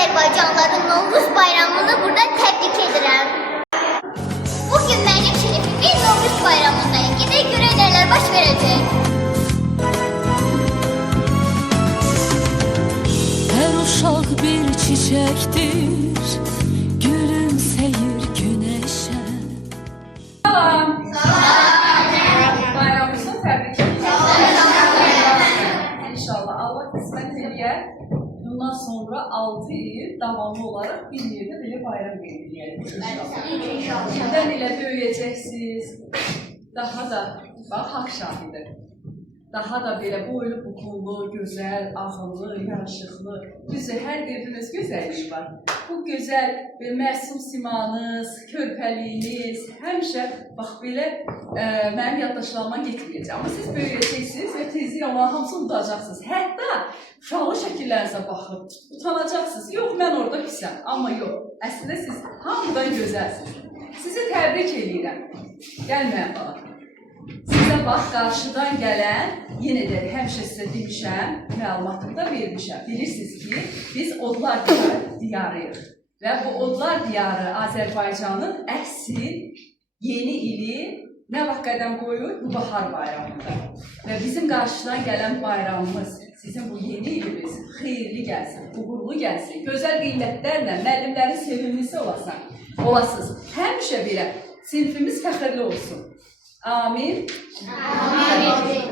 Azerbaycanlıların Novruz bayramını burada tebrik ederim. Bugün benim şerefimle Novruz bayramındayım. Gidip göre neler baş verecek. Her uşaq bir çiçektir, gülümseyir güneşe. Salam. Bayramınızı təbrik edirəm. İnşallah Allah qismət eləyər. Bundan sonra 6 il davamlı olaraq bir yerdə belə bayram qeyd inşallah. Birdən ilə böyüyəcəksiniz. Daha da, bax, haqq şahidi. Daha da belə boylu buxunlu, gözəl, ağıllı, yaraşıqlı. Düzdür, hər birinin öz gözəlliyi var. Bu gözəl, məsum simanız, körpəliyiniz, həmişə bax belə mənim yaddaşlarıma getməyəcək. Amma siz böyüyəcəksiniz və tezliklə onların hamısını unudacaqsınız. Hətta uşaqlı şəkillərinizə baxıb utanacaqsınız. Yox, mən orada pisəm. Amma yox, əslində siz hamıdan gözəlsiniz. Sizi təbrik edirəm. Gəlməyin bana. Sizə bax, qarşıdan gələn, yenə də həmişə sizə demişəm, məlumatını da vermişəm. Bilirsiniz ki, biz Odlar diyarıyıq. Və bu Odlar diyarı Azərbaycanın əsl yeni ili nə vaxt qədəm qoyur? Bu bahar bayramında. Və bizim qarşıdan gələn bayramımız, sizin bu yeni ilimiz xeyirli gəlsin, uğurlu gəlsin, gözəl qiymətlərlə müəllimlərin sevimlisi olasınız. Həmişə belə sinifimiz fəxirli olsun. Amin. Amin.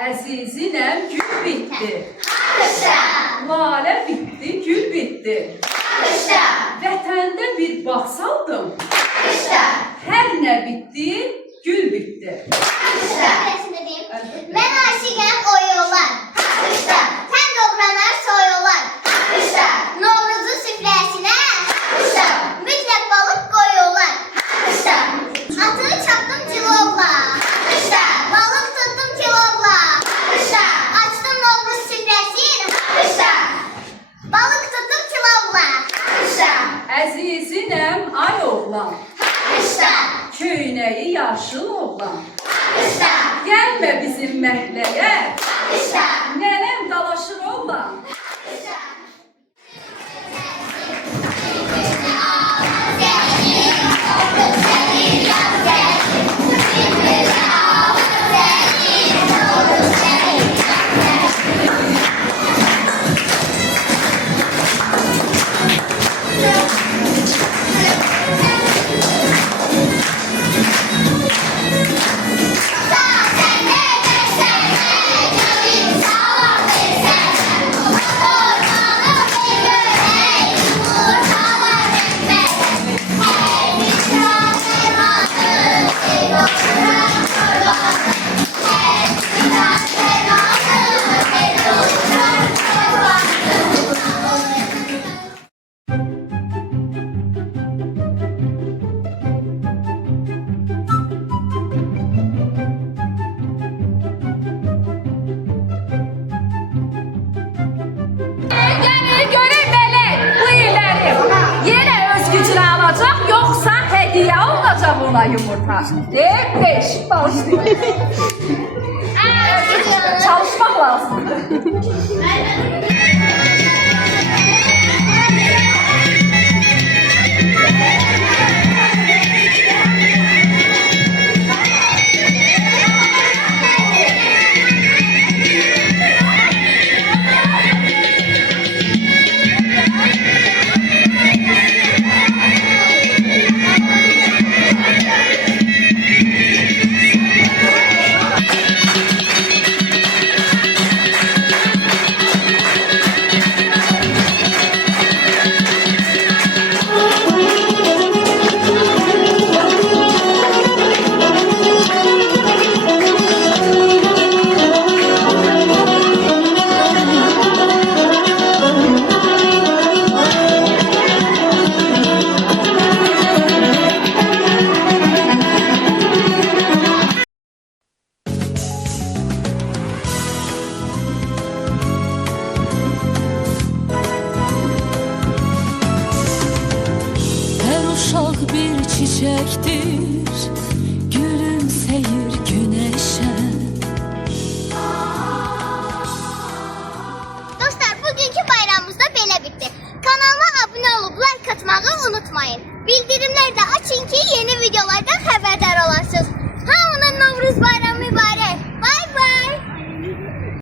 Əzizinem gül bitti. Lale bitti, gül bitti. Vətəndə bir bağ saldım. Hər nə bitti, gül bitti. Ben aşıqəm o yollar. Sen doğranar soyular. Novruz'un süfrəsine mütləq balıq koyuyorlar. Atını çaptım cilovla. Balık tuttum kilovla. Açtım Novruz süfrəsini. Balık tuttum kilovla. Əzizinem ay oğlan. Köynəyi yaşıl oğlan. Gəlmə bizim məhləyə. Nənəm dalaşır oğlan. Ona yumurta. 5 bağışlayın. Çalışmak lazımdır. unutmayın. Bildirim